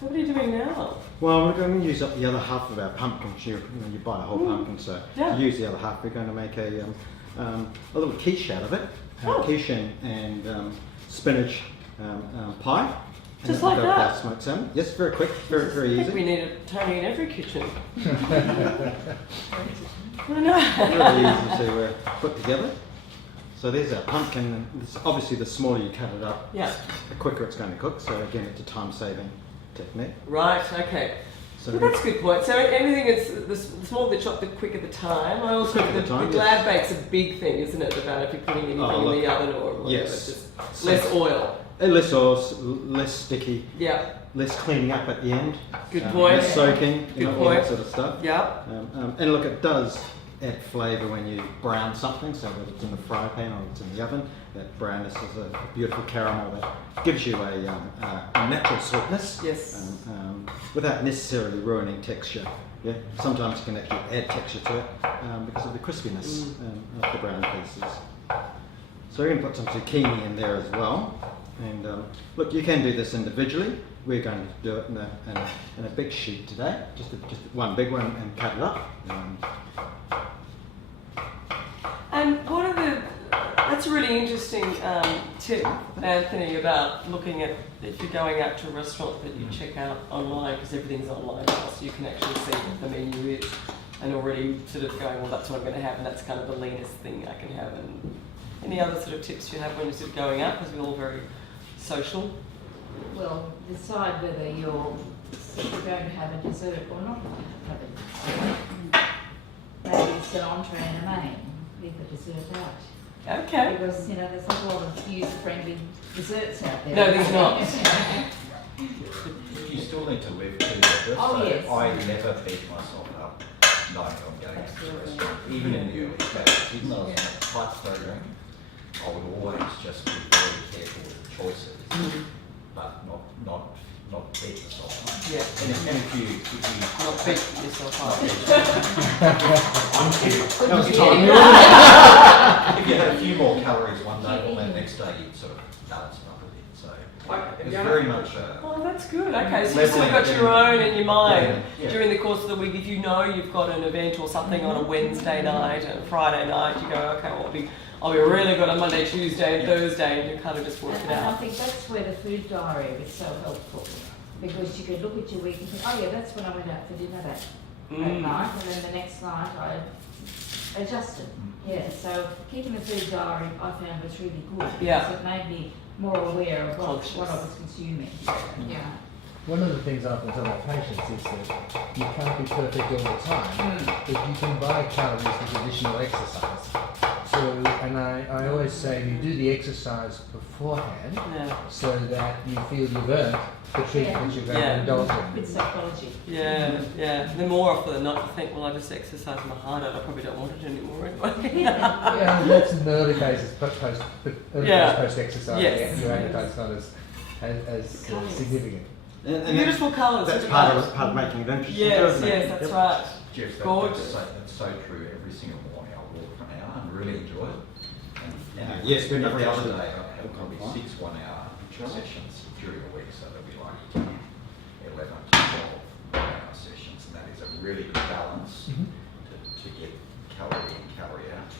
So what are you doing now? Well, we're going to use up the other half of our pumpkin. You buy a whole pumpkin, so to use the other half, we're going to make a little quiche out of it. Quiche and spinach pie. Just like that? Smoked salmon. Yes, very quick, very easy. I think we need a Tony in every kitchen. I know. Really easy to put together. So there's our pumpkin. And obviously, the smaller you cut it up, the quicker it's going to cook. So again, it's a time-saving technique. Right. Okay. So that's a good point. So anything that's the smaller the chop, the quicker the time. I also think the glad bake's a big thing, isn't it? About if you're putting anything in the oven or whatever, it's just less oil. Less oil, less sticky. Yeah. Less cleaning up at the end. Good point. Less soaking. Good all that sort of stuff. Yeah. And look, it does add flavour when you brown something, so whether it's in the fry pan or it's in the oven. That brownness is a beautiful caramel that gives you a natural sweetness. Yes. Without necessarily ruining texture. Yeah. Sometimes you can actually add texture to it because of the crispiness of the brown pieces. So we're going to put some zucchini in there as well. And look, you can do this individually. We're going to do it in a big sheet today, just one big one, and cut it up. And what are the? That's a really interesting tip, Anthony, about looking at if you're going out to a restaurant that you check out online, because everything's online now, so you can actually see what the menu is, and already sort of going, well, that's what I'm going to have, and that's kind of the leanest thing I can have. And any other sort of tips you have when you're sort of going out, because we're all very social? Well, decide whether you're going to have a dessert or not have a dessert. Maybe it's an entree and a main. Leave the dessert out. Okay. Because, there's not a lot of user-friendly desserts out there. No, there's not. You still need to live to your purpose. Oh, yes. I never beat myself up knowing I'm going to a restaurant. Even in the early stages, even though I was on a tight program, I would always just be very careful with the choices, but not beat yourself up. Yeah. And if you Not beat yourself up. I'm kidding. That was time. If you had a few more calories one day, well, then next day you'd sort of balance it up a bit. So it's very much Oh, that's good. Okay, so you've still got your own in your mind during the course of the week. If you know you've got an event or something on a Wednesday night and a Friday night, you go, okay, well, I'll be really good on Monday, Tuesday, and Thursday, and you kind of just work it And I out. think that's where the food diary is so helpful, because you could look at your week and think, oh yeah, that's when I went out for dinner that night, and then the next night I adjusted. Yeah, so keeping the food diary I found was really good, because it made me more aware of what I was consuming. Yeah. One of the things I often tell my patients is that you can't be perfect all the time, but you can buy calories with additional exercise. So, and I always say you do the exercise beforehand so that you feel you've earned the treatment you're going to indulge in. With psychology. Yeah. The more often than not, you think, well, I just exercise my heart out. I probably don't want it anymore anyway. Yeah, that's in the early phases, post-exercise. Yes. Your appetite's not as significant. And Beautiful colours. That's part of making it interesting. Yes, that's right. Jeff, Gorgeous. That's so true. Every single morning I walk for an hour and really enjoy it. And yes, we're not every the other opposite. day I have probably 6 1-hour sessions during the week, so there'll be like 11 to 12 1-hour sessions, and that is a really good balance to get calorie in, calorie out.